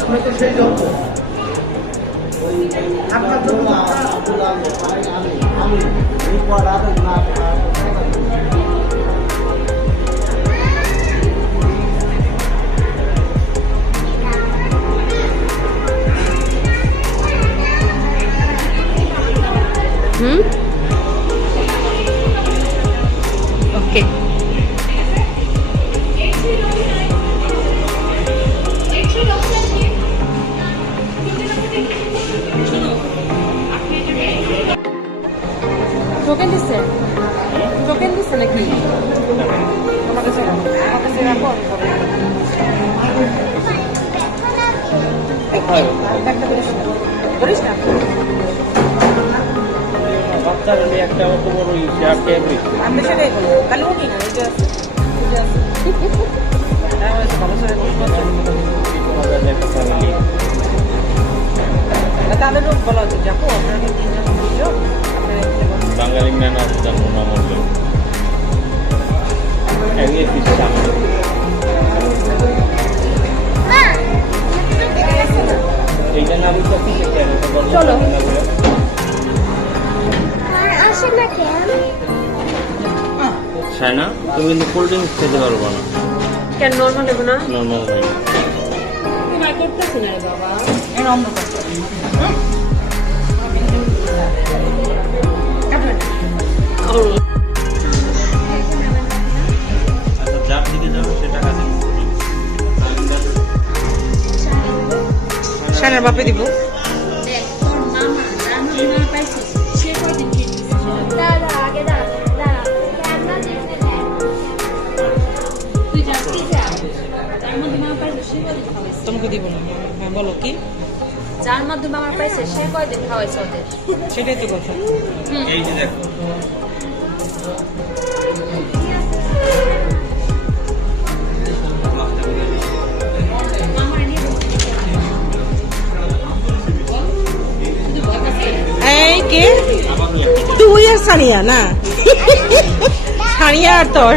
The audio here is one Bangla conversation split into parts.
আমরা তো সেই যত আপনার জন্য আমি ওকে টোকেন দিচ্ছে নাকি আমার কাছে রাখো করিস না বাচ্চার একটা অত বড় শেয়ার টেপ আমি সেটাই বলবো তাহলে উনি না এটা তাদেরও বলা উচিত যাবো আপনারা তিনজন বাঙালি ম্যান আছে জানবো না মনে এগিয়ে পিছিয়ে এইটা না বুঝতে পিছিয়ে চলো না তুমি কিন্তু কোল্ড ড্রিঙ্কস খেতে পারবো না কেন নর্মাল নেবো না নর্মাল নাই তোমার করতেছি না রে বাবা অন্য করতে আচ্ছা যার দিকে যাবো সেটা কাছে শানের বাপে দিব তোমাকে দিব না হ্যাঁ বলো কি যার মাধ্যমে আমার পাইছে সে কয়দিন খাওয়াইছে ওদের সেটাই তো কথা এই যে দেখো এই কে তুই আর সানিয়া না সানিয়া আর তোর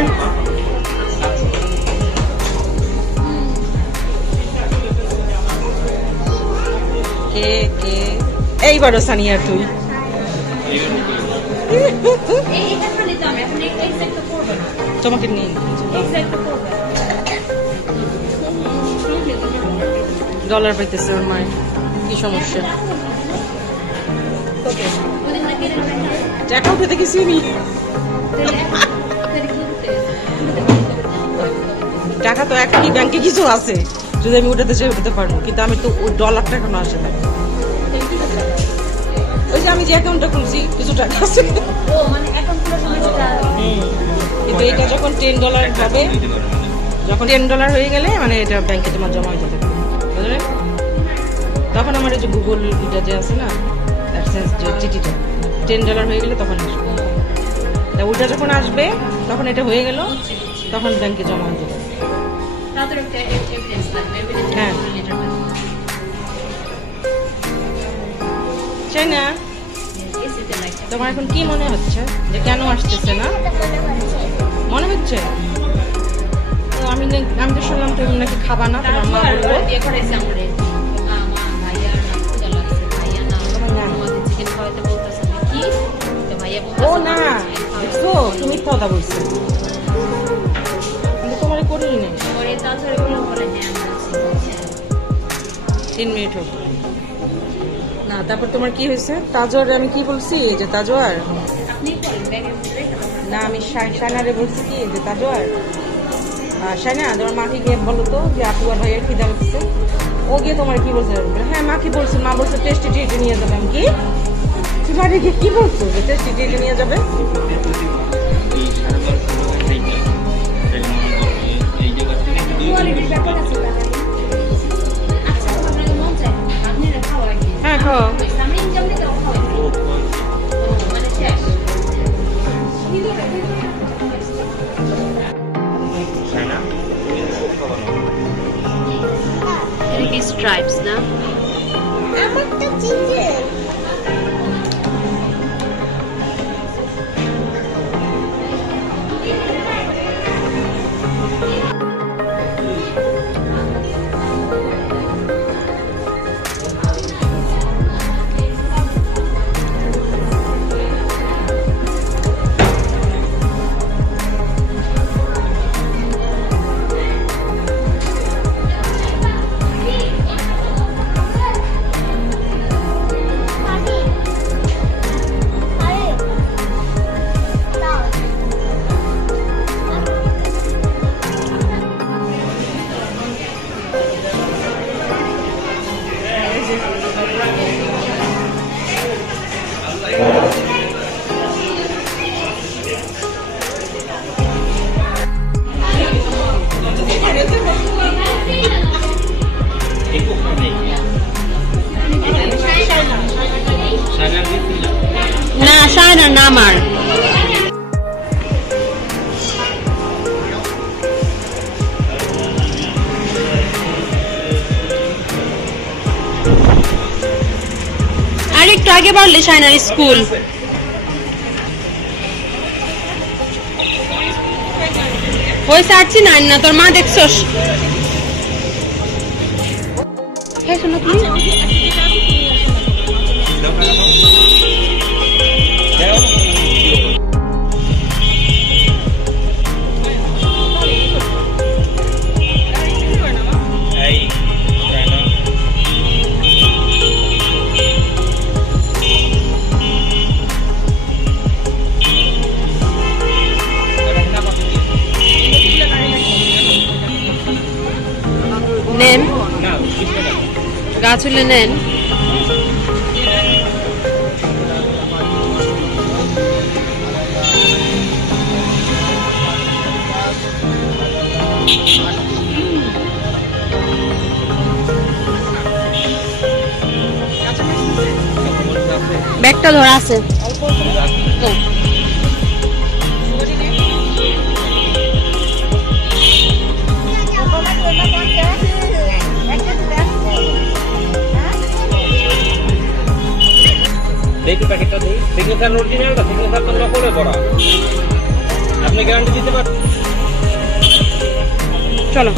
কে কে এইবারও সানিয়া আর তুই এইটা খালি তো আমি এখন এক্সাক্ট তো করব না তোমাকে নিয়ে এক্সাক্ট করব ডলার পাইতেছে ওর মায়ের কি সমস্যা ওদিন না কেটে টাকা উঠে দেখেছি আমি টাকা তো এখনই ব্যাংকে কিছু আছে যদি আমি উঠাতে চাই উঠাতে পারবো কিন্তু আমি তো ওই ডলারটা এখনো আসে না ওই যে আমি যে অ্যাকাউন্টটা খুলছি কিছু টাকা আছে ও মানে এখন পুরো সময়টা কিন্তু এটা যখন $10 হবে যখন $10 হয়ে গেলে মানে এটা ব্যাংকে তোমার জমা হয়ে যেতে বুঝলে তখন আমার এই যে গুগল এটা যে আছে না অ্যাডসেন্স যে চিঠিটা $10 হয়ে গেলে তখন আসবে তা ওটা যখন আসবে তখন এটা হয়ে গেল তখন ব্যাংকে জমা হয়ে যাবে তাদের একটা এভিডেন্স লাগবে হ্যাঁ চাই না এসিতে লাগবে তোমার এখন কি মনে হচ্ছে যে কেন আসতেছে না মনে হচ্ছে তো আমি তো শুনলাম তুমি নাকি খাবা না তোমার মা বললো বিয়ে করেছে আমারে মা ভাইয়া না খুদা লাগছে ভাইয়া না আমাদের চিকেন খাওয়াতে বলতেছে কি তো ভাইয়া বলতেছে ও না দেখছো তুমি কথা বলছো কিন্তু তোমার করিনি না পরে তাছাড়া কোনো বলে হ্যাঁ 3 মিনিট হোক না তারপর তোমার কি হয়েছে তাজোয়ার আমি কি বলছি যে তাজোয়ার আপনি বলেন ব্যাগের ভিতরে না আমি শাইনারে বলছি কি যে তাজোয়ার শাইনা তোমার মাকে গিয়ে বলো তো যে আপু আর ভাইয়ের খিদা লাগছে ও গিয়ে তোমার কি বলছে হ্যাঁ মাকে বলছে মা বলছে টেস্টি ট্রিটে নিয়ে যাবে আমি কি তোমার গিয়ে কি বলছো যে টেস্টি ট্রিটে নিয়ে যাবে কোয়ালিটির ব্যাপার আছে আচ্ছা আপনাদের মন চায় আপনি খাওয়া কি হ্যাঁ খাও আমি ইনকাম দিতে খাওয়া মানে শেষ স্ট্রাইপস না আমার তো চিকেন সায়না না আমার। আর একটু আগে বললে সায়নার স্কুল। ওই সারছি না না তোর মা দেখছস? হ্যাঁ শোনো তুমি এই কেন নেন না কিছু না গাছ হলে নেন। ব্যাগটা ধরা আছে। হ্যাঁ। দেখি প্যাকেটটা দিই সিগনেচার অরিজিনালটা সিগনেচার তো নকলে করা আপনি গ্যারান্টি দিতে পারেন চলো